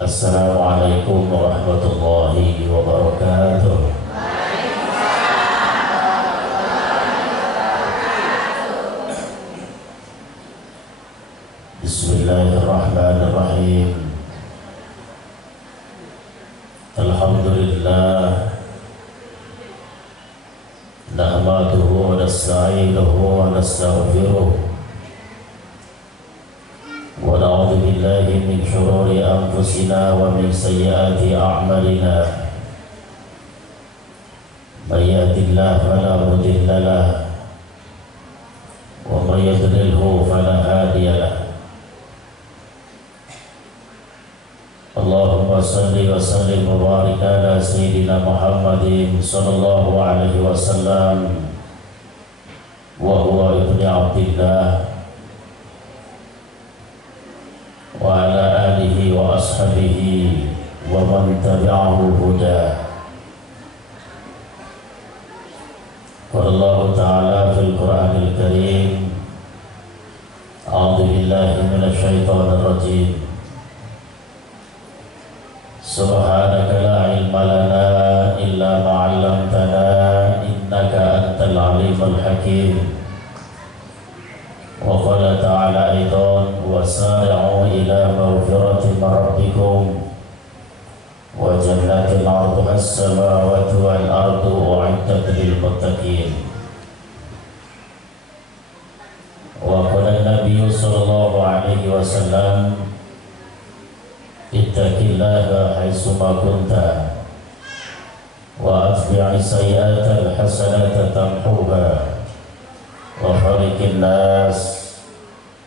Assalamualaikum warahmatullahi wabarakatuh. Bismillahirrahmanirrahim. Alhamdulillah, nahmaduhu wa nasta'inuhu wa nastaghfiruh wa na'udzu billahi min shururi anfusina wa min sayyiati a'malina. May yahdihillahu fala mudilla lahu wa may yudlilhu fala hadiya lahu. Allahumma salli wa sallim wa barik ala sayyidina Muhammadin sallallahu alaihi wasallam wa huwa ibnu Abdillah wa ala alihi wa ashabihi wa man tabi'ahu huda. Qala Allah Ta'ala fil Qur'anil Karim, a'udzu billahi minasy syaithanir rajim. Subhanaka la ilma lana illa ma 'allamtana innaka antal alimul hakim. Wa qala ta'ala aidan wasari'u ila maghfiratin min rabbikum wa jannatin 'arduha as-samawati wal ardu u'iddat lil muttaqin. Wa qala an-nabiy sallallahu alaihi wasallam ittaqillaha haitsuma kunta wa atbi'i sayyi'atal hasanata tamhuha wa khaliqin nas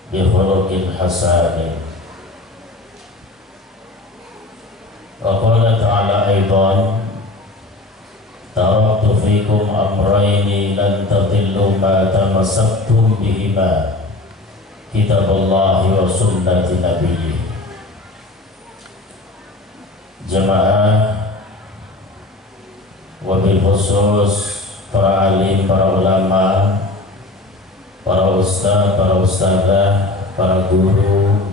bi khuluqin hasanin. Wa qala ta'ala aidan taraktu fikum amrayni lan tadillu ma tamassaktum bihima kitaballahi wa sunnati nabiyyi. Jamaah wabil khusus para alim, para ulama, para ustaz, para ustadzah, para guru,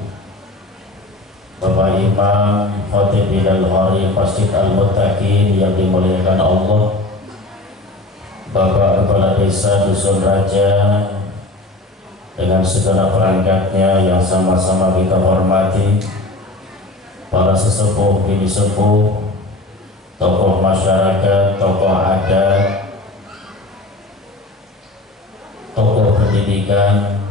Bapak Imam, Khatib Bidal Hari Masjid Al-Muttaqin yang dimuliakan Allah, Bapak Kepala Desa Dusun Raja dengan segala perangkatnya yang sama-sama kita hormati, para sesepuh, bini sepuh, tokoh masyarakat, tokoh adat, tokoh pendidikan,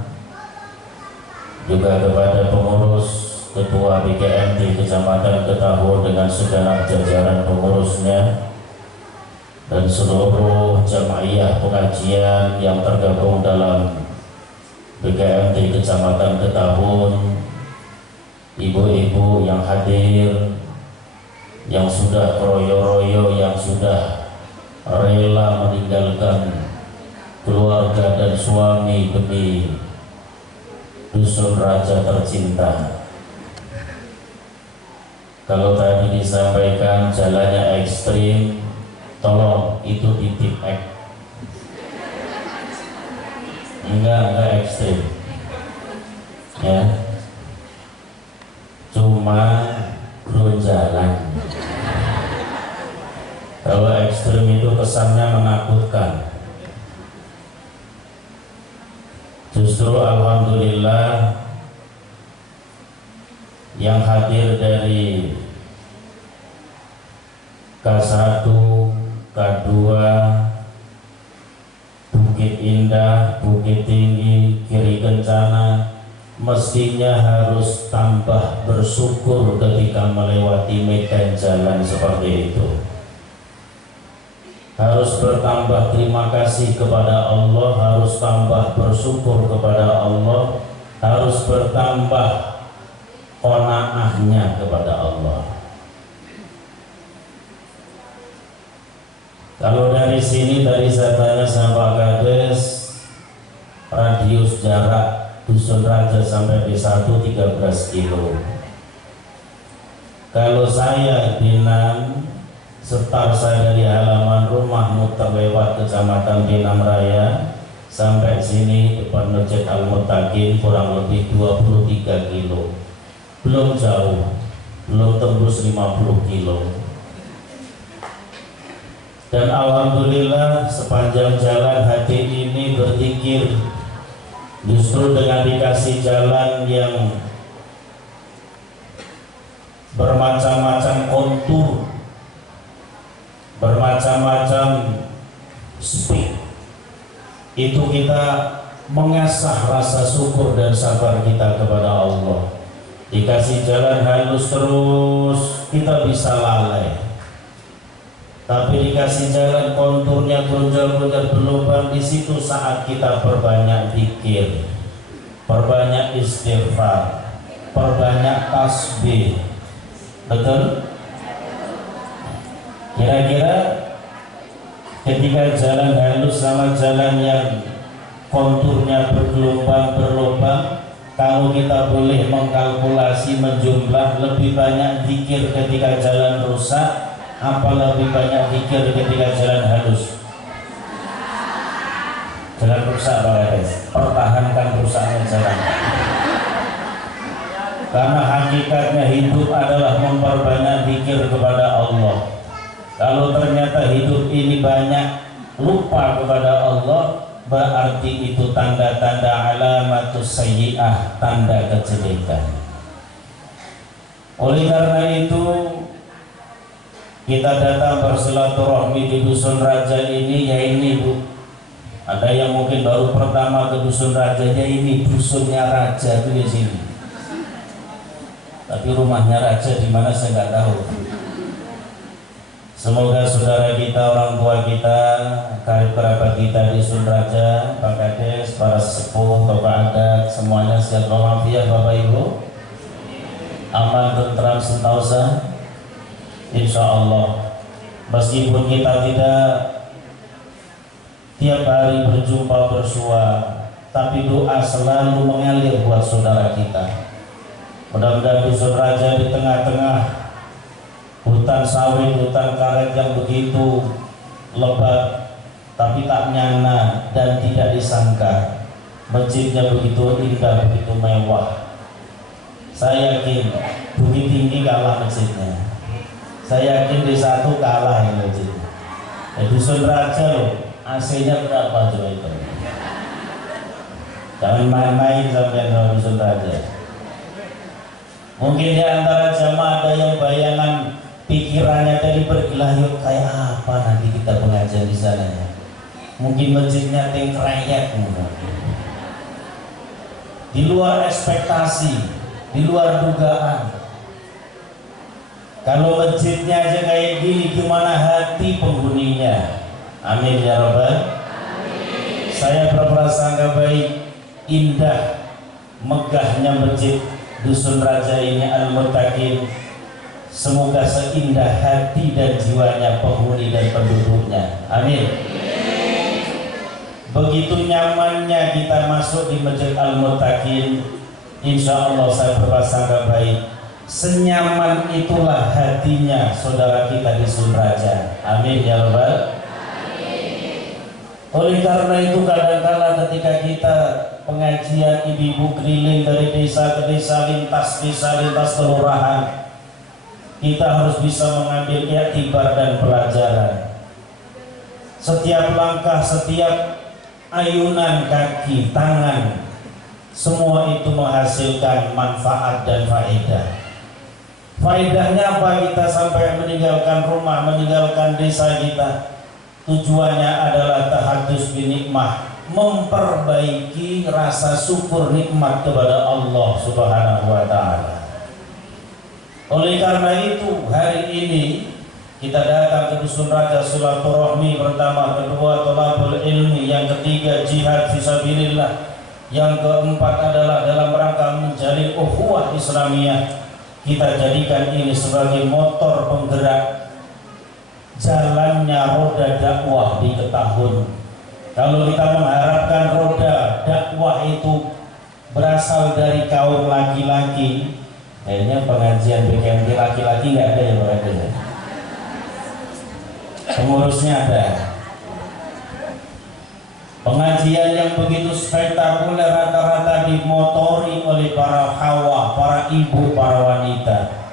juga kepada pengurus Ketua BKMT Kecamatan Ketahun dengan segenap jajaran pengurusnya dan seluruh jamaiyah pengajian yang tergabung dalam BKMT Kecamatan Ketahun, ibu-ibu yang hadir, yang sudah royo-royo, yang sudah rela meninggalkan keluarga dan suami demi Dusun Raja tercinta. Kalau tadi disampaikan jalannya ekstrim, tolong itu titip ek. Enggak ekstrim ya, cuma jalan. Kalau ekstrim itu kesannya menakutkan. Justru alhamdulillah yang hadir dari K1, K2, Bukit Indah, Bukit Tinggi, Kiri Kencana mestinya harus tambah bersyukur ketika melewati medan jalan seperti itu. Harus bertambah terima kasih kepada Allah, harus tambah bersyukur kepada Allah, harus bertambah qanaahnya kepada Allah. Kalau dari sini tadi saya tanya sama Pak Kades, radius jarak Dusun Raja sampai B1 13 kilo. Kalau saya Binam, setar saya dari halaman rumah muter lewat Kecamatan Binam Raya sampai sini depan Masjid Al-Muttaqin kurang lebih 23 kilo. Belum jauh, belum tembus 50 kilo. Dan alhamdulillah sepanjang jalan hati ini berzikir, justru dengan dikasih jalan yang bermacam-macam kontur, bermacam-macam speed, itu kita mengasah rasa syukur dan sabar kita kepada Allah. Dikasih jalan halus terus kita bisa lalai, tapi dikasih jalan konturnya gonjal-gonjal berlubang, di situ saat kita perbanyak zikir, perbanyak istighfar, perbanyak tasbih. Betul? Kira-kira ketika jalan halus sama jalan yang konturnya bergelombang-berlubang, kalau kita boleh mengkalkulasi, menjumlah, lebih banyak zikir ketika jalan rusak apa lebih banyak zikir ketika jalan halus? Jalan rusak, Pak Kades. Pertahankan rusaknya jalan. Karena hakikatnya hidup adalah memperbanyak zikir kepada Allah. Kalau ternyata hidup ini banyak lupa kepada Allah, berarti itu tanda-tanda alamatus sayyi'ah, tanda kejelekan. Oleh karena itu kita datang bersilaturahmi di Dusun Raja ini, ya ini Bu. Ada yang mungkin baru pertama ke Dusun Raja, ya ini dusunnya Raja itu di sini. Tapi rumahnya Raja di mana saya nggak tahu. Semoga saudara kita, orang tua kita, karib kerabat kita di Dusun Raja, Pak Kades, para sesepuh, Bapak adat, semuanya sehat walafiat Bapak Ibu, aman, tentram, sentosa, insya Allah. Meskipun kita tidak tiap hari berjumpa bersua, tapi doa selalu mengalir buat saudara kita. Mudah-mudahan Dusun Raja di tengah-tengah hutan sawit, hutan karet yang begitu lebat, tapi tak nyana dan tidak disangka masjidnya begitu indah, begitu mewah. Saya yakin Bukit Tinggi kalah masjidnya. Saya yakin di satu kalah yang masjidnya. Dusun Raja loh, AC-nya berapa coba itu? Jangan main-main sampai di Dusun Raja. Mungkin di antara jamaah ada yang bayangan pikirannya tadi bergelah, yuk kayak apa nanti kita pengajian di sana ya. Mungkin masjidnya tengkrayat, di luar ekspektasi, di luar dugaan. Kalau masjidnya aja kayak gini, gimana hati penghuninya? Amin ya Rabbal. Saya berprasangka baik, indah, megahnya masjid Dusun Raja ini Al-Muttaqin. Semoga seindah hati dan jiwanya penghuni dan penduduknya. Amin. Begitu nyamannya kita masuk di Masjid Al-Muttaqin, insya Allah saya berprasangka baik, senyaman itulah hatinya saudara kita di Dusun Raja. Amin ya Rabbal. Oleh karena itu kadang-kala ketika kita pengajian, ibu-ibu keliling dari desa ke desa, lintas kelurahan, kita harus bisa mengambil iktibar dan pelajaran. Setiap langkah, setiap ayunan kaki, tangan, semua itu menghasilkan manfaat dan faedah. Faedahnya apa? Kita sampai meninggalkan rumah, meninggalkan desa kita, tujuannya adalah tahadus binikmah, memperbaiki rasa syukur nikmat kepada Allah Subhanahu wa Ta'ala. Oleh karena itu hari ini kita datang ke Dusun Raja silaturahmi pertama, kedua thalabul ilmi, yang ketiga jihad fisabilillah, yang keempat adalah dalam rangka menjalin ukhuwah Islamiyah. Kita jadikan ini sebagai motor penggerak jalannya roda dakwah di Ketahun. Kalau kita mengharapkan roda dakwah itu berasal dari kaum laki-laki, kayaknya pengajian BKMT laki-laki nggak ada ya Pak Ade. Pengurusnya ada. Pengajian yang begitu spektakuler rata-rata dimotori oleh para hawa, para ibu, para wanita.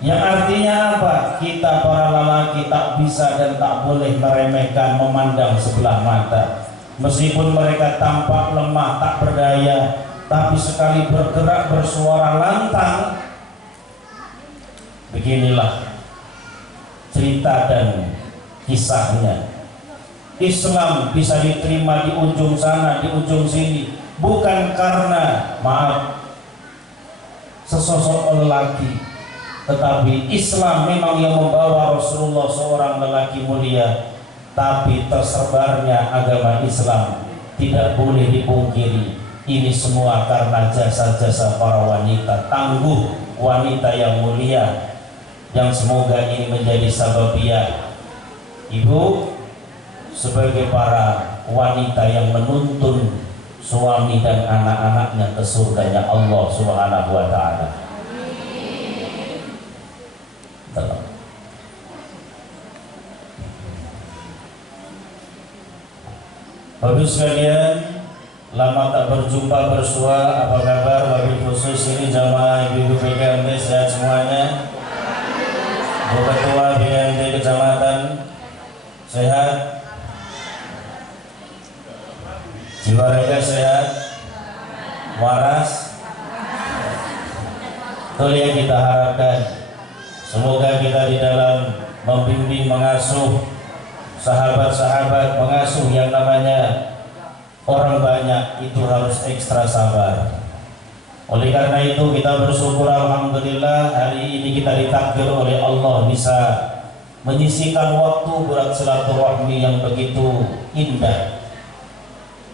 Yang artinya apa? Kita para lelaki tak bisa dan tak boleh meremehkan, memandang sebelah mata. Meskipun mereka tampak lemah, tak berdaya, tapi sekali bergerak bersuara lantang. Beginilah cerita dan kisahnya. Islam bisa diterima di ujung sana, di ujung sini, bukan karena sesosok lelaki, tetapi Islam memang yang membawa Rasulullah seorang lelaki mulia. Tapi tersebarnya agama Islam tidak boleh dipungkiri. Ini semua karena jasa-jasa para wanita tangguh, wanita yang mulia, yang semoga ini menjadi sababiyah. Ibu sebagai para wanita yang menuntun suami dan anak-anaknya ke surganya Allah Subhanahu wa ta'ala. Bapak sekalian, lama tak berjumpa bersua. Apa kabar wabil khusus ini jamaah ibu-ibu PKMD, sehat semuanya? Bu Ketua BND Kecamatan sehat? Jiwa raga sehat? Waras? Itu yang kita harapkan. Semoga kita di dalam membimbing, mengasuh sahabat-sahabat, mengasuh yang namanya orang banyak, itu harus ekstra sabar. Oleh karena itu kita bersyukur alhamdulillah hari ini kita ditakdir oleh Allah bisa menyisihkan waktu buat silaturahmi yang begitu indah,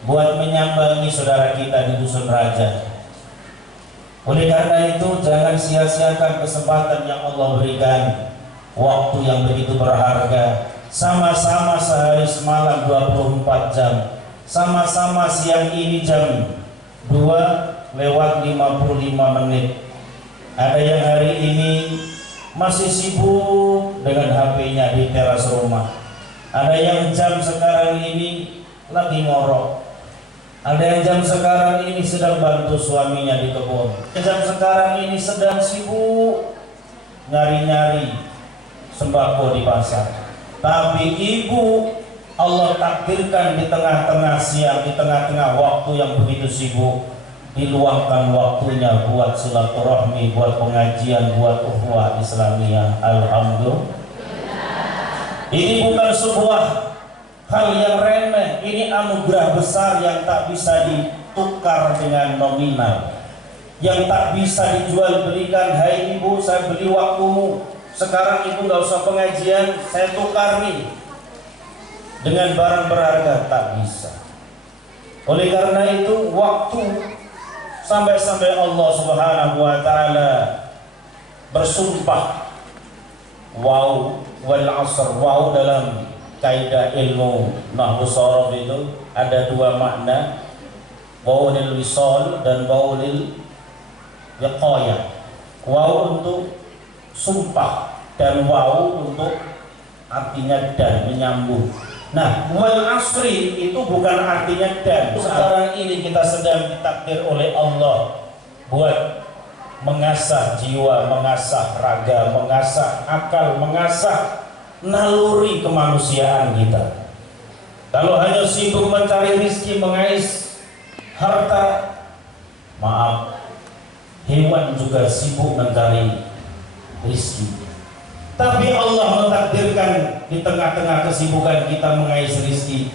buat menyambangi saudara kita di Dusun Raja. Oleh karena itu jangan sia-siakan kesempatan yang Allah berikan, waktu yang begitu berharga. Sama-sama sehari semalam 24 jam, sama-sama siang ini jam 2:55. Ada yang hari ini masih sibuk dengan HP-nya di teras rumah. Ada yang jam sekarang ini lagi ngorok. Ada yang jam sekarang ini sedang bantu suaminya di kebun. Jam sekarang ini sedang sibuk nyari-nyari sembako di pasar. Tapi ibu Allah takdirkan di tengah-tengah siang, di tengah-tengah waktu yang begitu sibuk, diluangkan waktunya buat silaturahmi, buat pengajian, buat ukhuwah Islamiyah. Alhamdulillah. Ini bukan sebuah hal yang remeh, ini anugerah besar yang tak bisa ditukar dengan nominal, yang tak bisa dijual belikan. Hai ibu, saya beli waktumu, sekarang ibu nggak usah pengajian, saya tukar nih dengan barang berharga, tak bisa. Oleh karena itu waktu, sampai-sampai Allah Subhanahu wa ta'ala bersumpah, wow wal asr. Wow dalam kaidah ilmu nahwu sharaf itu ada dua makna, wawul wisal dan wawul wiqayah. Wow untuk sumpah dan wow untuk artinya dan, menyambung. Nah, wal asri itu bukan artinya dan. Sekarang ini kita sedang ditakdir oleh Allah buat mengasah jiwa, mengasah raga, mengasah akal, mengasah naluri kemanusiaan kita. Kalau hanya sibuk mencari rizki, mengais harta, maaf, hewan juga sibuk mencari rizki. Tapi Allah mentakdirkan di tengah-tengah kesibukan kita mengais rizki,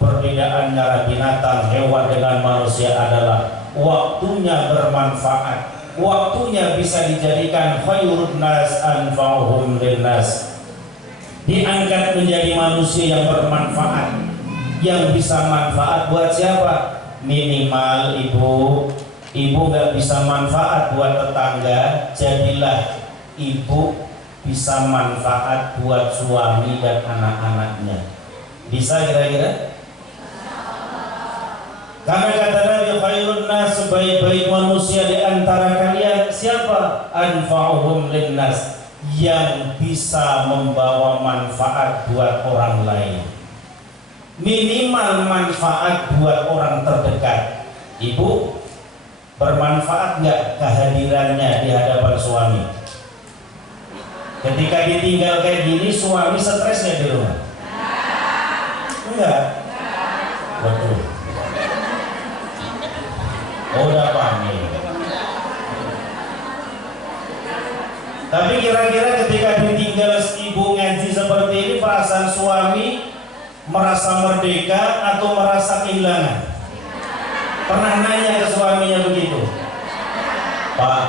perbedaan antara binatang, hewan dengan manusia adalah waktunya bermanfaat. Waktunya bisa dijadikan khairun nas anfa'uhum linnas, diangkat menjadi manusia yang bermanfaat, yang bisa manfaat buat siapa? Minimal ibu gak bisa manfaat buat tetangga, jadilah ibu bisa manfaat buat suami dan anak-anaknya. Bisa kira-kira? Karena kata Nabi, khairun nas, sebaik-baik manusia di antara kalian siapa? Anfa'uhum linnas, yang bisa membawa manfaat buat orang lain. Minimal manfaat buat orang terdekat. Ibu bermanfaat nggak kehadirannya di hadapan suami? Ketika ditinggal kayak gini, suami stres nggak di rumah? Enggak. Betul. Oh, udah panik. Tapi kira-kira ketika ditinggal ibu ngaji seperti ini, perasaan suami merasa merdeka atau merasa kehilangan? Pernah nanya ke suaminya begitu? Pak,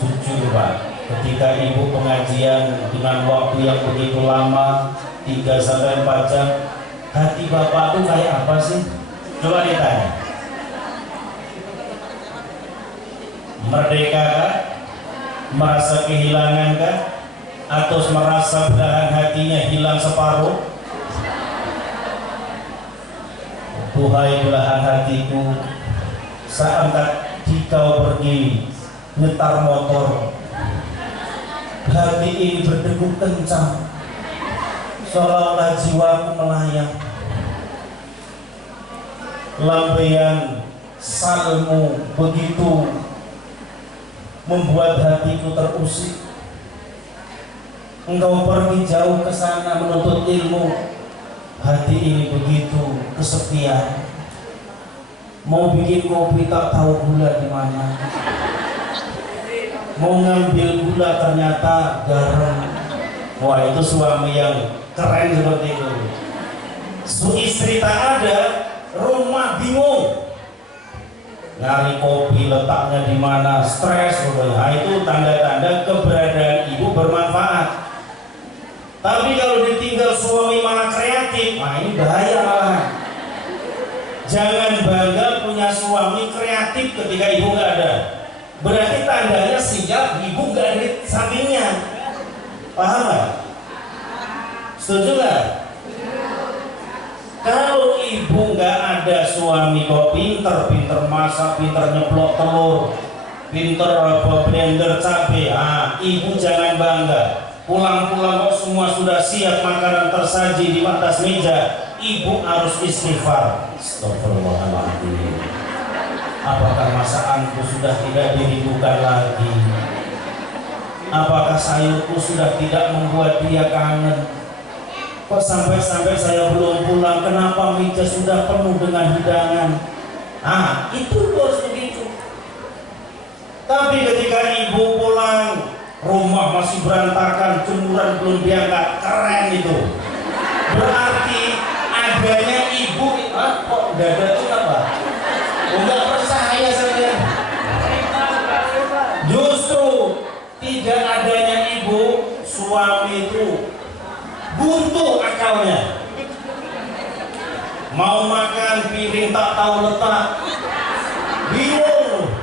jujur Pak, ketika ibu pengajian dengan waktu yang begitu lama 3-4 jam, hati bapak tuh kayak apa sih? Coba ditanya. Merdeka kah? Merasa kehilangan kah? Atau merasa belahan hatinya hilang separuh? Tuhai belahan hatiku, saat kau pergi nyetar motor, hati ini berdegup kencang, seolah-olah jiwaku melayang. Lambaian salmu begitu membuat hatiku terusik. Engkau pergi jauh ke sana menuntut ilmu, hati ini begitu kesepian. Mau bikin kopi tak tahu gula di mana. Mau ngambil gula ternyata garam. Wah, itu suami yang keren seperti itu. Istri tak ada, rumah bingung. Nyari kopi letaknya di mana, stres pokoknya. Nah, itu tanda-tanda keberadaan ibu bermanfaat. Tapi kalau ditinggal suami malah kreatif, nah ini bahaya malah. Jangan bangga punya suami kreatif ketika ibu nggak ada. Berarti tandanya siap ibu nggak ada di sampingnya. Paham nggak? Setuju nggak? Kalau ibu nggak ada suami kok pinter masak, pinter nyeplok telur, pinter blender cabai, ibu jangan bangga. Pulang-pulang kok semua sudah siap, makanan tersaji di atas meja, ibu harus istighfar. Astagfirullahaladzim. Apakah masakanku sudah tidak dirindukan lagi? Apakah sayurku sudah tidak membuat dia kangen? Kok sampai-sampai saya belum pulang, kenapa meja sudah penuh dengan hidangan? Itu harus begitu. Tapi ketika ibu pulang, rumah masih berantakan, jemuran belum diangkat, keren itu. Berarti adanya ibu, kok dada itu apa? Enggak percaya saya. Justru tidak adanya ibu, suami itu buntu akalnya. Mau makan piring tak tahu letak, bingung.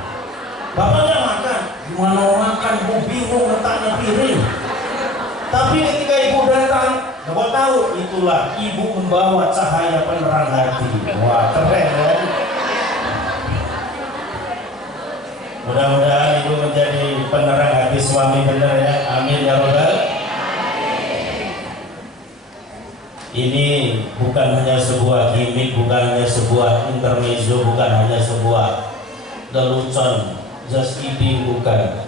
Bapak nggak makan, gimana mau makan? Mau bingung letaknya piring. Tapi ketika ibu datang, bapak tahu itulah ibu membawa cahaya penerang hati. Wah, keren kan? Mudah-mudahan ibu menjadi penerang hati suami benar ya. Amin ya Rabbal. Ini bukan hanya sebuah gimmick, bukan hanya sebuah intermezzo, bukan hanya sebuah lelucon, just kidding, bukan.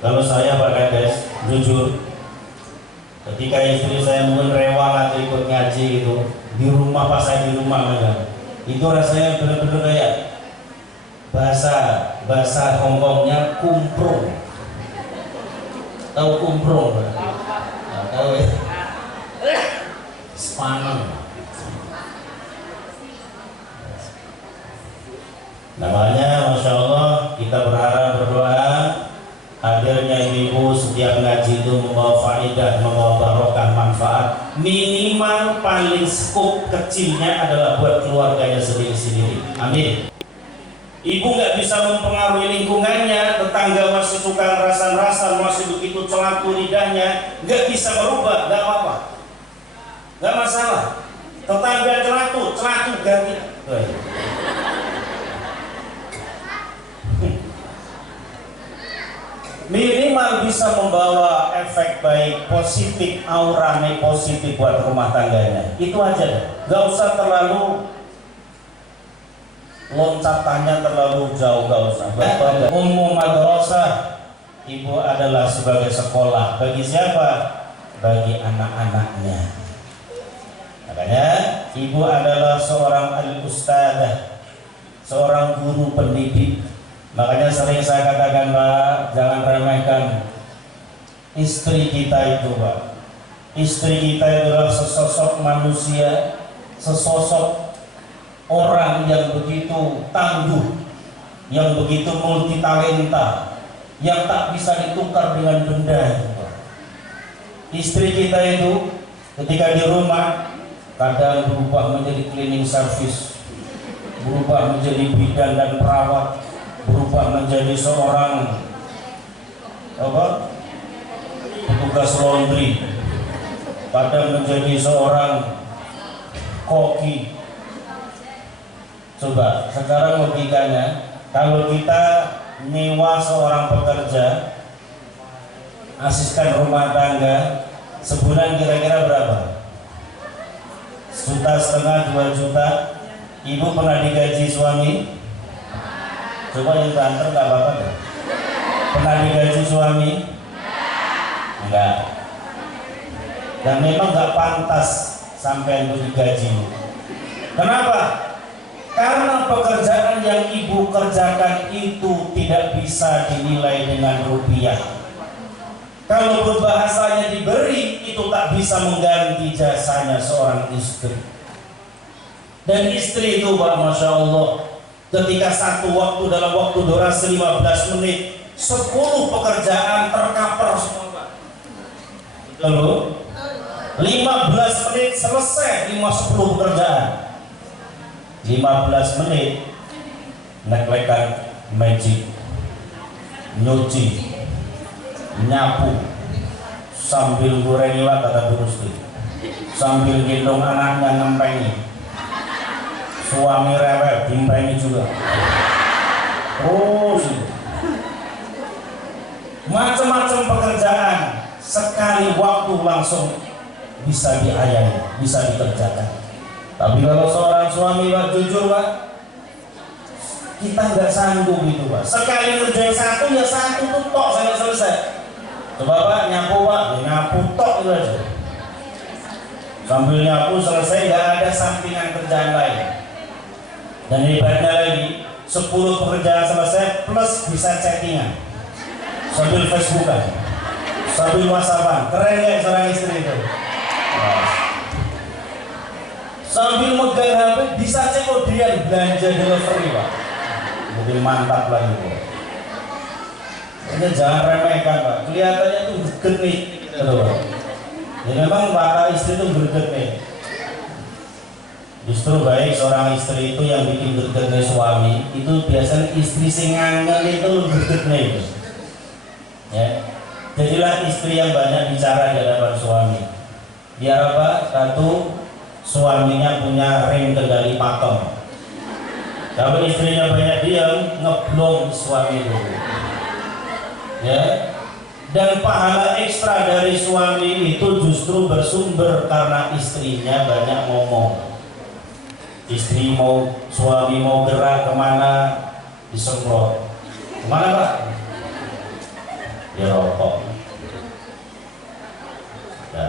Kalau saya Pak Kades, jujur, ketika istri saya mungkin rewang atau ikut ngaji itu di rumah, pas saya di rumah itu rasanya benar-benar kayak bahasa Hongkongnya kumprung. Tahu kumprung? Tahu ya? Sepaneng. Namanya Masya Allah, kita berharap berdoa hadirnya ibu setiap ngaji itu membawa faedah, membawa barokah, manfaat. Minimal paling skup kecilnya adalah buat keluarganya sendiri-sendiri. Amin. Ibu nggak bisa mempengaruhi lingkungannya, tetangga masih suka rasan-rasan, masih begitu celatu lidahnya, nggak bisa merubah, nggak apa-apa. Gak masalah. Tetangga celatu ganti. Minimal bisa membawa efek baik, positif, aura positif buat rumah tangganya. Itu aja. Gak usah terlalu loncatannya terlalu jauh, gak usah. Umum madrasah ibu adalah sebagai sekolah. Bagi siapa? Bagi anak-anaknya. Makanya ibu adalah seorang al-ustadzah, seorang guru pendidik. Makanya sering saya katakan, Pak, jangan remehkan istri kita itu, Pak. Istri kita itu adalah sesosok manusia, sesosok orang yang begitu tangguh, yang begitu multitalenta, yang tak bisa ditukar dengan benda. Istri kita itu ketika di rumah kadang berubah menjadi cleaning service, berubah menjadi bidan dan perawat, berubah menjadi seorang petugas laundry, kadang menjadi seorang koki. Coba sekarang logikanya, kalau kita nyewa seorang pekerja asisten rumah tangga sebulan kira-kira berapa? 1,5 juta, 2 juta. Ibu pernah digaji suami? Coba yang banter nggak apa-apa deh. Pernah digaji suami? Enggak. Dan memang nggak pantas sampai untuk digaji. Kenapa? Karena pekerjaan yang ibu kerjakan itu tidak bisa dinilai dengan rupiah. Kalau berbahasanya diberi, itu tak bisa mengganti jasanya seorang istri. Dan istri itu, Pak, Masya Allah, ketika satu waktu dalam waktu durasi 15 menit 10 pekerjaan tercover semua, Pak. Betul? 15 menit selesai 10 pekerjaan. 15 menit neklekan magic, nyuci, nyapu, sambil goreng iwak kata Bu Rusti, sambil gendong anaknya ngempengi, suami rewel dimpengi juga. Terus macam-macam pekerjaan sekali waktu langsung bisa diayahi, bisa dikerjakan. Tapi kalau seorang suami, Pak, jujur, Pak, kita nggak sanggup itu, Pak. Sekali kerjain satu ya satu tuh tok sampai selesai. Coba, Pak, nyapu, Pak, ya nyapu tok itu aja. Sambil nyapu selesai, nggak ada sampingan kerjaan lain. Dan hebatnya lagi, 10 pekerjaan selesai plus bisa chattingan, sambil Facebookan, sambil WhatsAppan. Keren ya seorang istri itu. Sambil megang HP bisa cek kodian belanja delivery, Pak. Lebih mantap lagi, Pak. Ini jangan remehkan, Pak. Kelihatannya tuh greget nih, gitu, Pak. Ya memang mata istri itu greget nih. Justru baik seorang istri itu yang bikin greget nih suami, itu biasanya istri sing ngangel itu greget nih. Ya. Jadilah istri yang banyak bicara di hadapan suami. Biar apa? Satu, suaminya punya ring kendali pakem. Kalau istrinya banyak diam, ngeblong suami itu. Ya. Dan pahala ekstra dari suami itu justru bersumber karena istrinya banyak ngomong. Suami mau gerak kemana, disemprot. Kemana, Pak? Ya rokok. Ya.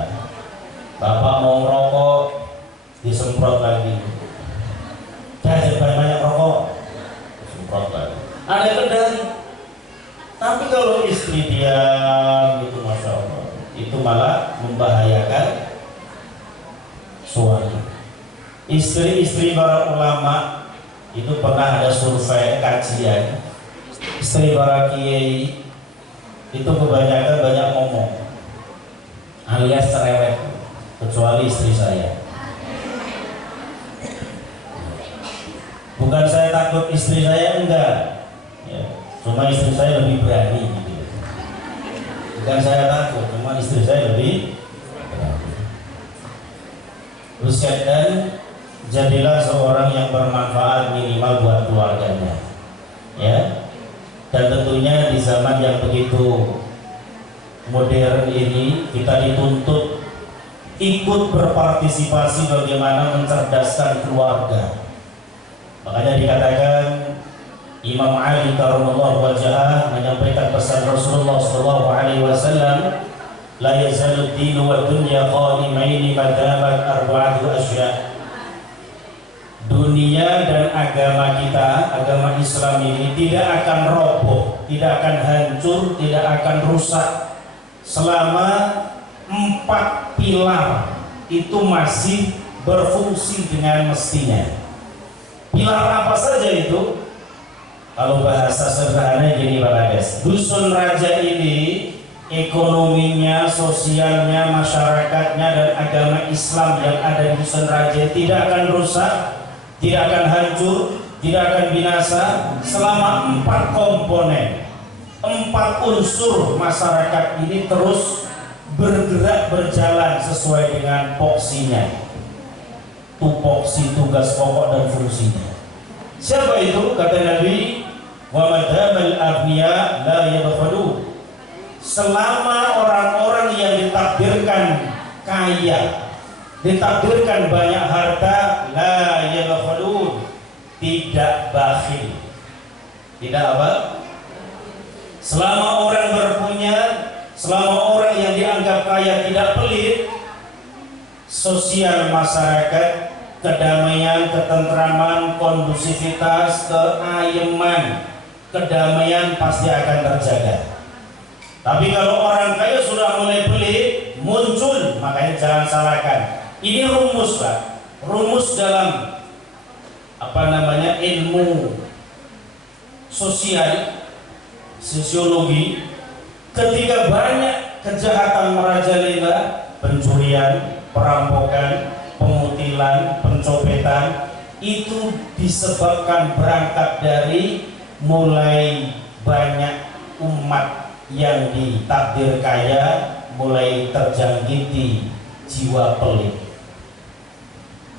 Bapak mau rokok, disemprot lagi. Jangan banyak rokok, disemprot lagi. Ada kendali. Tapi kalau istri diam itu, Masya Allah, itu malah membahayakan suami. Istri-istri para ulama itu pernah ada survei kajian. Istri para kiai itu kebanyakan banyak ngomong, alias cerewet, kecuali istri saya. Bukan saya takut istri saya, enggak ya, cuma istri saya lebih berani gitu. Bukan saya takut, cuma istri saya lebih berani. Terus dan jadilah seorang yang bermanfaat minimal buat keluarganya, ya. Dan tentunya di zaman yang begitu modern ini kita dituntut ikut berpartisipasi bagaimana mencerdaskan keluarga. Makanya dikatakan Imam Ali karramallahu wajhah menyampaikan pesan Rasulullah sallallahu alaihi wasallam, la yazalu dinu wa dunya qaimaini madamat arba'atu asya. Dunia dan agama kita, agama Islam ini tidak akan roboh, tidak akan hancur, tidak akan rusak selama 4 pilar itu masih berfungsi dengan mestinya. Pilar apa saja itu? Kalau bahasa sederhana gini Pak Kades, dusun raja ini ekonominya, sosialnya, masyarakatnya dan agama Islam yang ada di dusun raja tidak akan rusak, tidak akan hancur, tidak akan binasa selama 4 komponen, 4 unsur masyarakat ini terus bergerak berjalan sesuai dengan poksinya, tupoksi, tugas pokok dan fungsinya. Siapa itu? Kata Nabi, wa madamal aghniya la yabkhalu. Selama orang-orang yang ditakdirkan kaya, ditakdirkan banyak harta, la yabkhalu, tidak bakhil. Tidak apa? Selama orang berpunya, selama orang yang dianggap kaya tidak pelit, sosial masyarakat, kedamaian, ketentraman, kondusivitas, keayeman, kedamaian pasti akan terjaga. Tapi kalau orang kaya sudah mulai pelit, muncul, makanya jangan salahkan. Ini rumus Pak, rumus dalam ilmu sosial, sosiologi. Ketika banyak kejahatan merajalela, pencurian, perampokan, pemutilan, pencopetan, itu disebabkan berangkat dari mulai banyak umat yang ditakdir kaya mulai terjangkiti jiwa pelit.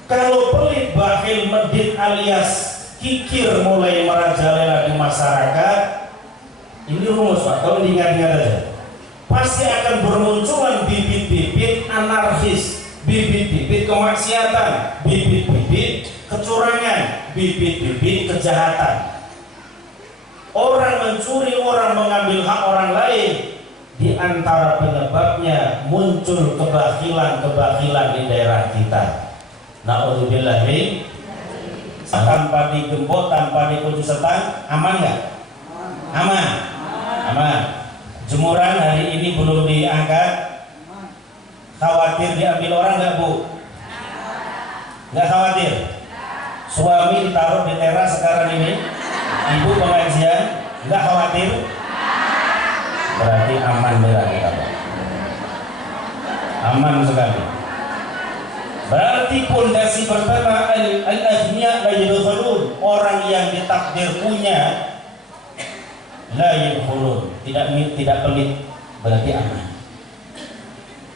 Kalau pelit, bakhil, medit alias kikir mulai merajalela di masyarakat, ini rumus Pak, kalau diingat-ingat aja, pasti akan bermunculan bibit-bibit anarkis, bibit-bibit kemaksiatan, bibit-bibit kecurangan, bibit-bibit kejahatan. Orang mencuri, orang mengambil hak orang lain. Di antara penyebabnya muncul kebakilan di daerah kita. Na'udzubillah min. Tanpa digembok, tanpa dikunci setan, aman nggak? Aman. Aman. Jemuran hari ini belum diangkat. Khawatir diambil orang nggak Bu? Nggak khawatir. Suami ditaruh di teras sekarang ini, ibu pengajian, nggak khawatir? Berarti aman berarti Pak. Aman sekali. Berarti pondasi pertama al-aghniya la yadkhulun, orang yang ditakdir punya la yadkhulun, tidak pelit, berarti aman.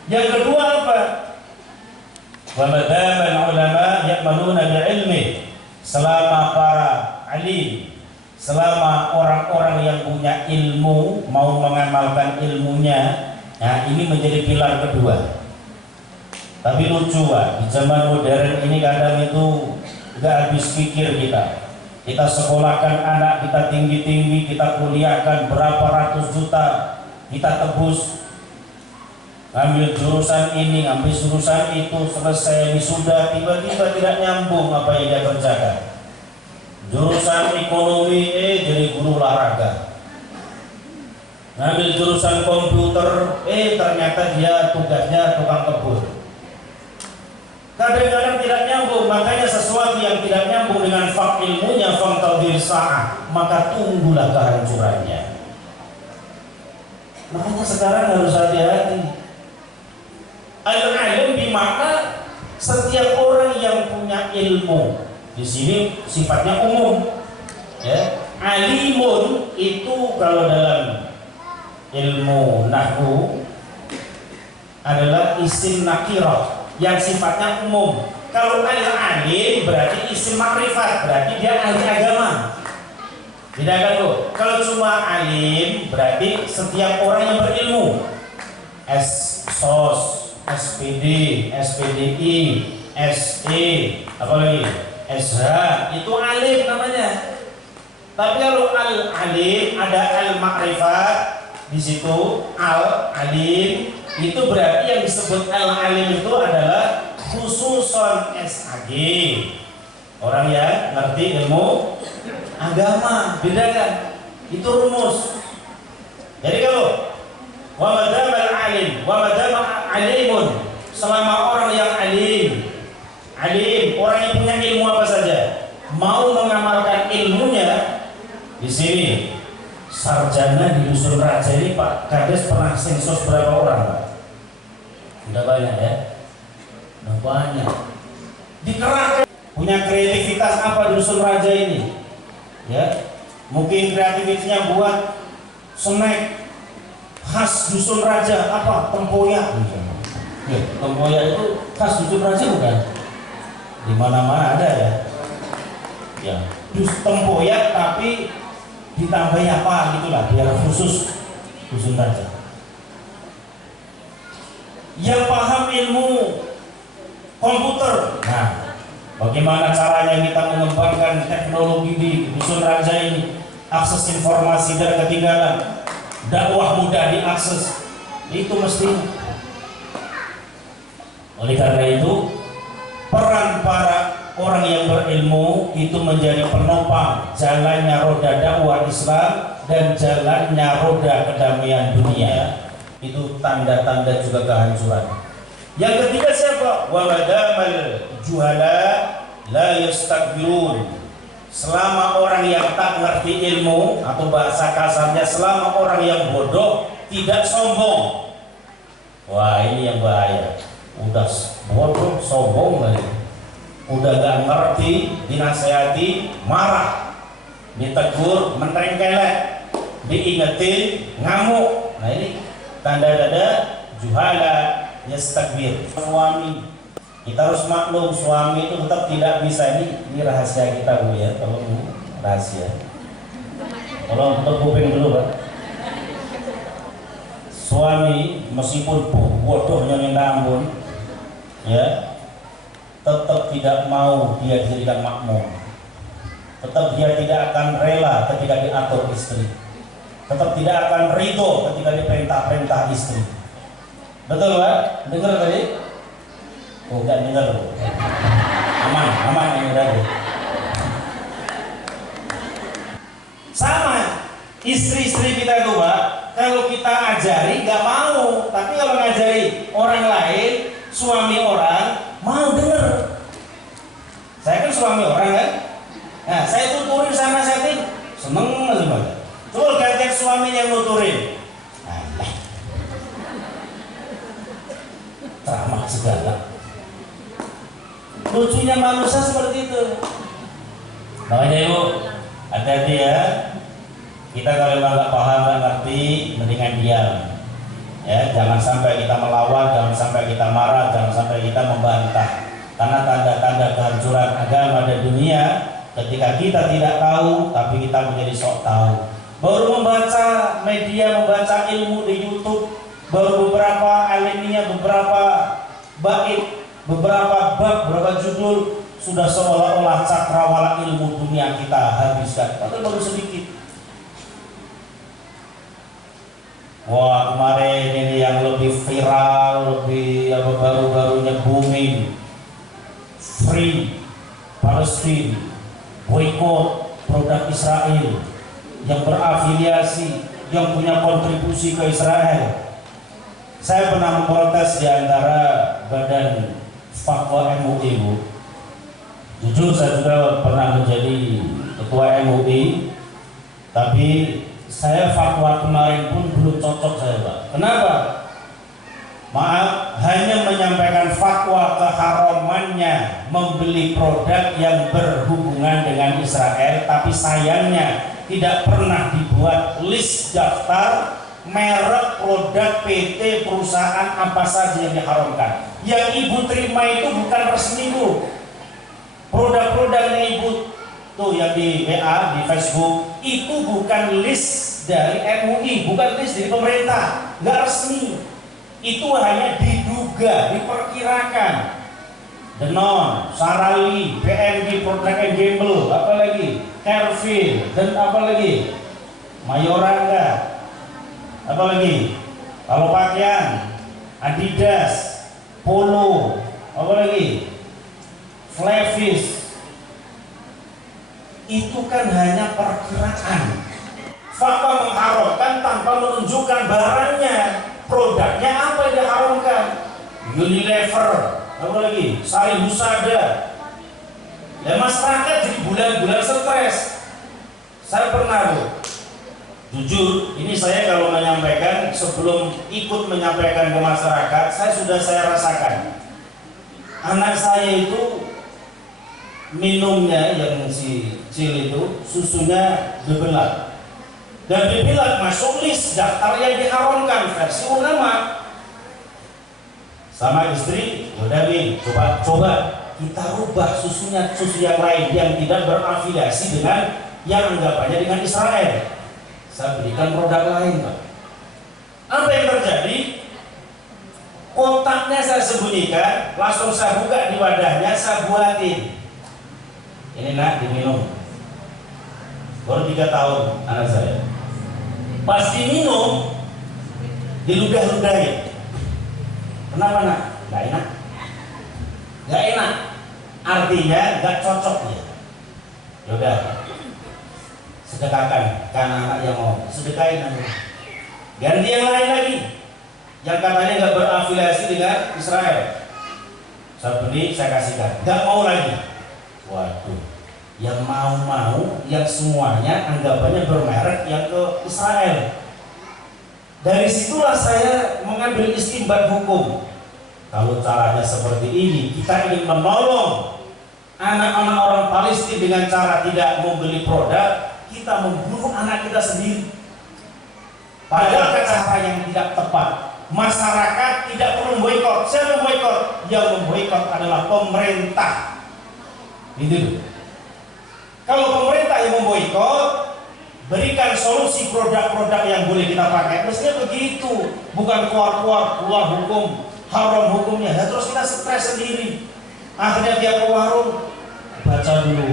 Yang kedua apa? Wa madamal ulama ya'maluna bi'ilmi, selama para alim, selama orang-orang yang punya ilmu mau mengamalkan ilmunya, nah ini menjadi pilar kedua. Tapi lucu Pak, di zaman modern ini kadang itu gak habis pikir kita. Kita sekolahkan anak kita tinggi-tinggi, kita kuliahkan berapa ratus juta, kita tebus. Ngambil jurusan ini, ngambil jurusan itu, selesai wisuda, tiba-tiba tidak nyambung apa yang dia kerjakan. Jurusan ekonomi, jadi guru olahraga. Ngambil jurusan komputer, ternyata dia tugasnya tukang kebun. Kadang-kadang tidak nyambung, makanya sesuatu yang tidak nyambung dengan fak ilmunya, fangtadhir sa'ah, maka tunggulah kehancurannya. Makanya sekarang harus hati-hati. Al-alim bimakna setiap orang yang punya ilmu. Di sini sifatnya umum. Ya. Alimun itu kalau dalam ilmu nahwu adalah isim nakirah yang sifatnya umum. Kalau al-alim berarti isim makrifat, berarti dia ahli agama. Tidak kan Bu? Kalau cuma alim berarti setiap orang yang berilmu. SOS, SPD, SPDI, SE, apalagi SH, itu alim namanya. Tapi kalau al-alim ada al-ma'rifat di situ, al-alim itu berarti yang disebut al-alim itu adalah khususon SAG. Orang yang ngerti ilmu agama, bedakan. Itu rumus. Jadi kalau wa madama al-alim, wa madama alimun, selama orang yang alim, orang yang punya ilmu apa saja, mau mengamalkan ilmunya, di sini sarjana di dusun raja ini Pak Kades pernah sensus berapa orang Pak? Udah banyak ya? Udah banyak. Dikerahkan. Punya kreativitas apa di dusun raja ini? Ya, mungkin kreativitasnya buat snack khas dusun raja apa? Tempoyak. Ya, tempoyak itu khas dusun raja bukan? Di mana-mana ada ya. Ya, tempoyak tapi ditambahi apa gitulah biar khusus dusun raja. Yang paham ilmu komputer, nah bagaimana caranya kita mengembangkan teknologi di dusun raja ini, akses informasi dan ketinggalan, dakwah mudah diakses, itu mesti. Oleh karena itu peran para orang yang berilmu itu menjadi penopang jalannya roda dakwah Islam dan jalannya roda kedamaian dunia. Itu tanda-tanda juga kehancuran. Yang ketiga siapa? Wa madamal juhala la yastakbirun. Selama orang yang tak ngerti ilmu, atau bahasa kasarnya selama orang yang bodoh tidak sombong. Wah, ini yang bahaya. Udah bodoh sombong lagi. Udah gak ngerti, dinasehati, marah, ditegur, menterengkelek, diingetin, ngamuk. Nah ini tanda-tanda juhala yastakbir. Suami, kita harus maklum suami itu tetap tidak bisa, ini rahasia kita Bu ya, kalau rahasia. Tolong tutup kuping dulu Pak. Suami meskipun bodohnya minta ampun, ya, tetap tidak mau dia dijadikan makmum, tetap dia tidak akan rela ketika diatur istri, tetap tidak akan ridho ketika diperintah-perintah istri. Betul Pak? Dengar tadi? Oh enggak dengar. Aman ini tadi. Sama istri-istri kita itu Pak, kalau kita ajari nggak mau, tapi kalau ngajari orang lain, suami orang mau denger. Saya kan suami orang kan, nah saya tuturin sana setting, seneng aja banget. Coba gantian suami yang nuturin, ceramah segala. Lucunya manusia seperti itu. Makanya Ibu, hati-hati ya. Kita kalau nggak paham, nggak ngerti, mendingan diam. Ya, jangan sampai kita melawan, jangan sampai kita marah, jangan sampai kita membantah. Karena tanda-tanda kehancuran agama dan dunia ketika kita tidak tahu, tapi kita menjadi sok tahu. Baru membaca media, membaca ilmu di YouTube, baru beberapa alimnya, beberapa bait, beberapa bab, beberapa judul, sudah seolah-olah cakrawala ilmu dunia kita habiskan. Padahal baru sedikit. Wah, kemarin ini yang lebih viral, lebih baru-barunya booming, Free Palestine, boykot produk Israel, yang berafiliasi, yang punya kontribusi ke Israel. Saya pernah memprotes di antara badan fatwa MUI Bu. Jujur saya juga pernah menjadi ketua MUI, tapi saya fatwa kemarin pun belum cocok saya Pak. Kenapa? Maaf, hanya menyampaikan fatwa keharamannya membeli produk yang berhubungan dengan Israel, tapi sayangnya tidak pernah dibuat list daftar merek produk PT perusahaan apa saja yang diharamkan. Yang Ibu terima itu bukan resmi Bu. Produk-produk yang Ibu tuh yang di WA, di Facebook itu bukan list dari MUI, bukan list dari pemerintah, nggak resmi. Itu hanya diduga, diperkirakan. Denon, Sarali, PMG, Procter & Gamble, apalagi Kelvin, dan apa lagi? Mayoranga, apa lagi? Kalau pakaian, Adidas, Polo, apa lagi? Flevis. Itu kan hanya perkiraan. Fakta mengharamkan tanpa menunjukkan barangnya, produknya apa yang diharamkan. Unilever, apa lagi? Sari Husada. Dan masyarakat jadi bulan-bulan stres. Saya pernah, Bu, jujur, ini saya kalau menyampaikan, sebelum ikut menyampaikan ke masyarakat, saya rasakan. Anak saya itu minumnya yang si kecil itu susunya bebelat, dan bebelat masuk list daftar yang diharamkan versi ulama. Sama istri, yaudah Bin, coba kita rubah susunya, susu yang lain yang tidak berafiliasi dengan yang anggapannya dengan Israel. Saya berikan produk lain, Pak. Apa yang terjadi? Kotaknya saya sembunyikan, langsung saya buka di wadahnya, saya buatin. Ini nak, diminum. Baru 3 tahun anak saya. Pas diminum, diludah-ludahin. Kenapa nak? Gak enak. Gak enak. Artinya gak cocok ya. Yaudah, sedekahkan karena anak yang mau sedekahin nanti. Ganti yang lain lagi, yang katanya gak berafiliasi dengan Israel. Saya beli, saya kasihkan. Gak mau lagi. Waduh, yang mau, yang semuanya anggapannya bermerek yang ke Israel. Dari situlah saya mengambil istinbat hukum. Kalau caranya seperti ini, kita ingin menolong anak-anak orang Palestina dengan cara tidak membeli produk, kita membunuh anak kita sendiri. Padahal cara yang tidak tepat. Masyarakat tidak perlu boikot. Siapa memboikot? Yang memboikot adalah pemerintah. Gitu. Kalau pemerintah yang memboikot, berikan solusi produk-produk yang boleh kita pakai. Mestinya begitu, bukan keluar hukum, haram hukumnya. Dan terus kita stres sendiri. Akhirnya dia ke warung, baca dulu.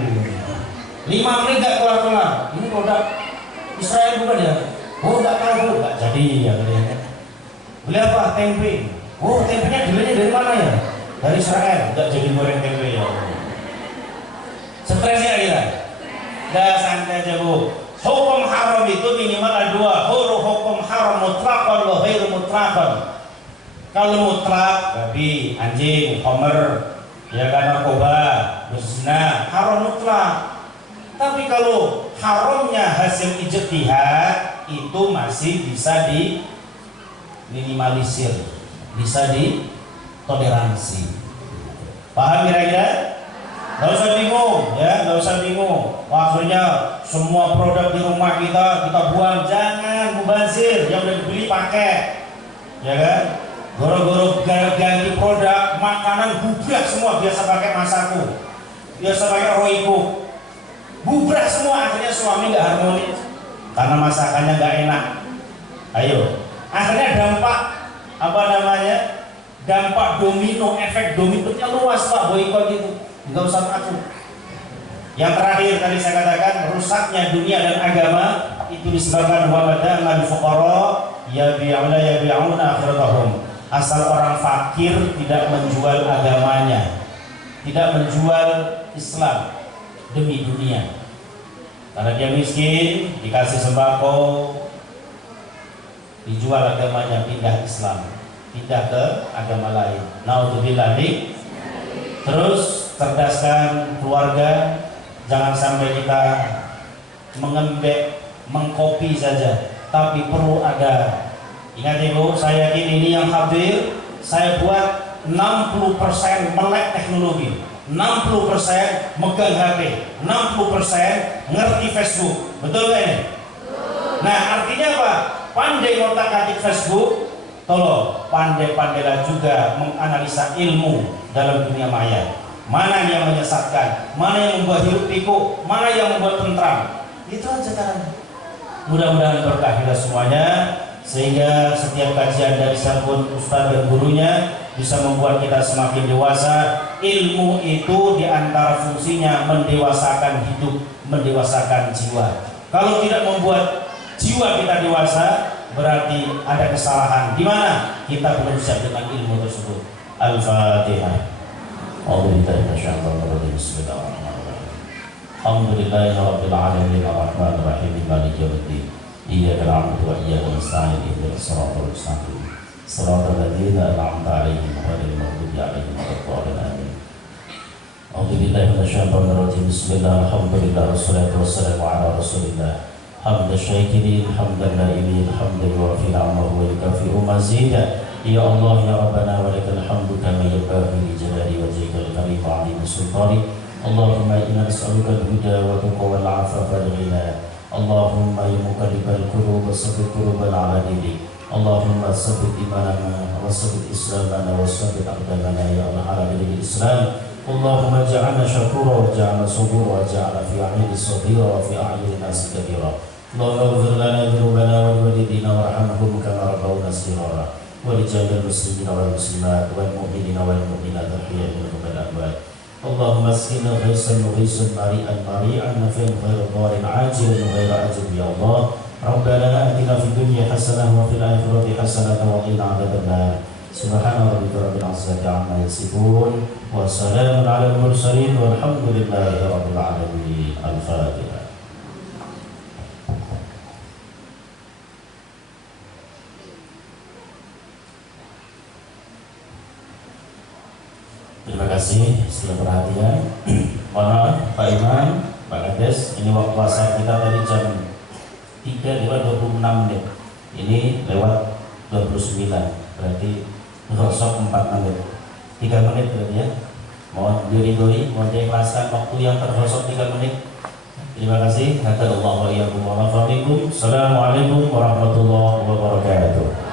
5 menit gak kelar-kelar. Ini produk Israel bukan ya? Oh gak tahu, gak jadi ya. Beli apa? Tempe. Oh tempenya belinya dari mana ya? Dari Israel. Gak jadi goreng tempe ya. Stresnya kita. Dah santai aja, Bu. Hukum haram itu minimal ada 2. Hukum haram mutlaqan wa ghairu mutlaqan. Kalau mutlak, babi, anjing, homer, ya kan, narkoba, berzina, haram mutlak. Tapi kalau haramnya hasil ijtihad, itu masih bisa diminimalisir, bisa ditoleransi. Paham kira-kira? Gak usah bingung, ya, gak usah bingung. Akhirnya semua produk di rumah kita buang, jangan mubazir. Yang udah dibeli pakai, ya kan? Goro-goro ganti produk, makanan bubrah semua. Biasa pakai Masaku, biasa pakai Royco, bubrah semua. Akhirnya suami gak harmonis karena masakannya gak enak. Ayo, akhirnya dampak apa namanya? Dampak domino, efek dominonya luas, Pak. Boikot itu nggak usah takut. Yang terakhir tadi saya katakan, rusaknya dunia dan agama itu disebabkan wa bada'al fuqara yabi'una akhiratahum. Asal orang fakir tidak menjual agamanya, tidak menjual Islam demi dunia. Karena dia miskin, dikasih sembako, dijual agamanya, pindah Islam, pindah ke agama lain. Naudzubillah. Terus cerdaskan keluarga, jangan sampai kita mengembek, mengkopi saja, tapi perlu ada. Ingat ibu, saya yakin ini yang hadir, saya buat 60% melek teknologi, 60% megang HP, 60% ngerti Facebook. Betul gak ini? Nah artinya apa? Pandai ngotak-atik Facebook, tolong pandai-pandailah juga menganalisa ilmu dalam dunia maya. Mana yang menyesatkan, mana yang membuat hidup pikuk, mana yang membuat tentram. Itu aja caranya. Mudah-mudahan berkah kita semuanya. sehingga setiap kajian dari siapapun ustaz dan gurunya bisa membuat kita semakin dewasa. Ilmu itu diantara fungsinya mendewasakan hidup, mendewasakan jiwa. Kalau tidak membuat jiwa kita dewasa, berarti ada kesalahan. Di mana kita belum siap dengan ilmu tersebut. Al-Fatihah. Bismillahirrahmanirrahim. Alhamdulillahirabbil alamin arrahmanir rahim maliki yaumiddin. Iyyaka na'budu wa iyyaka nasta'in ihdinas siratal mustaqim. Siratal ladzina an'amta 'alaihim ghairil maghdubi 'alaihim waladdallin. Amin. A'udzubillahi minasyaitonir rajim. Bismillah, alhamdulillah, wassalatu wassalamu ala Rasulillah. Hamdan syakirin, hamdan na'imin, hamdan yuwafi ni'amahu wa yukafi'u mazidah. Ya Allah ya Rabbana wa lakal hamdu kama yanbaghi li jalali wajhikal karim wa 'azimi sultanik. Allahumma inna nas'aluka al-huda wa tuqa wal 'afafa wal ghina. Allahumma ya muqallibal qulub tsabbit qulubana 'ala dinik. Allahumma tsabbit imanana wa tsabbit islamana wa tsabbit aqdamana ya Allah 'ala dinil Islam. Allahumma ja'alna syakura wa ja'alna sabura wa ja'alna fi a'yuni sabira wa fi a'yuni nasi kabira. Allahumma ighfir lana dhunubana wa liwalidina warhamhum kama rabbawna shighara. Wa li jami'il muslimina wal muslimat wal mu'minina wal mu'minat al-ahya'i minhum wal amwat. Allahumma asqina ghaisan mari'an nafi'an ghairu dharin 'ajilan ghairu ajil ya Allah. Rabbana atina fid dunya hasanah wa fil akhirati hasanah wa qina 'adzabannar. Subhana rabbika rabbil 'izzati 'amma yasifun wa salamun 'alal mursalin walhamdulillahi rabbil 'alamin. Al-Fatihah. Terima kasih sudah perhatian. Mohon maaf Pak Imam, Pak Kades, ini waktu puasa kita tadi jam 3 lewat 26 menit. Ini lewat 29, berarti ngerosok 4 menit. 3 menit berarti ya. Mohon diridhoi, mohon diikhlaskan waktu yang tergosok 3 menit. Terima kasih. Hadanallahu wa iyyakum wa nafa'a bikum. Assalamualaikum warahmatullahi wabarakatuh.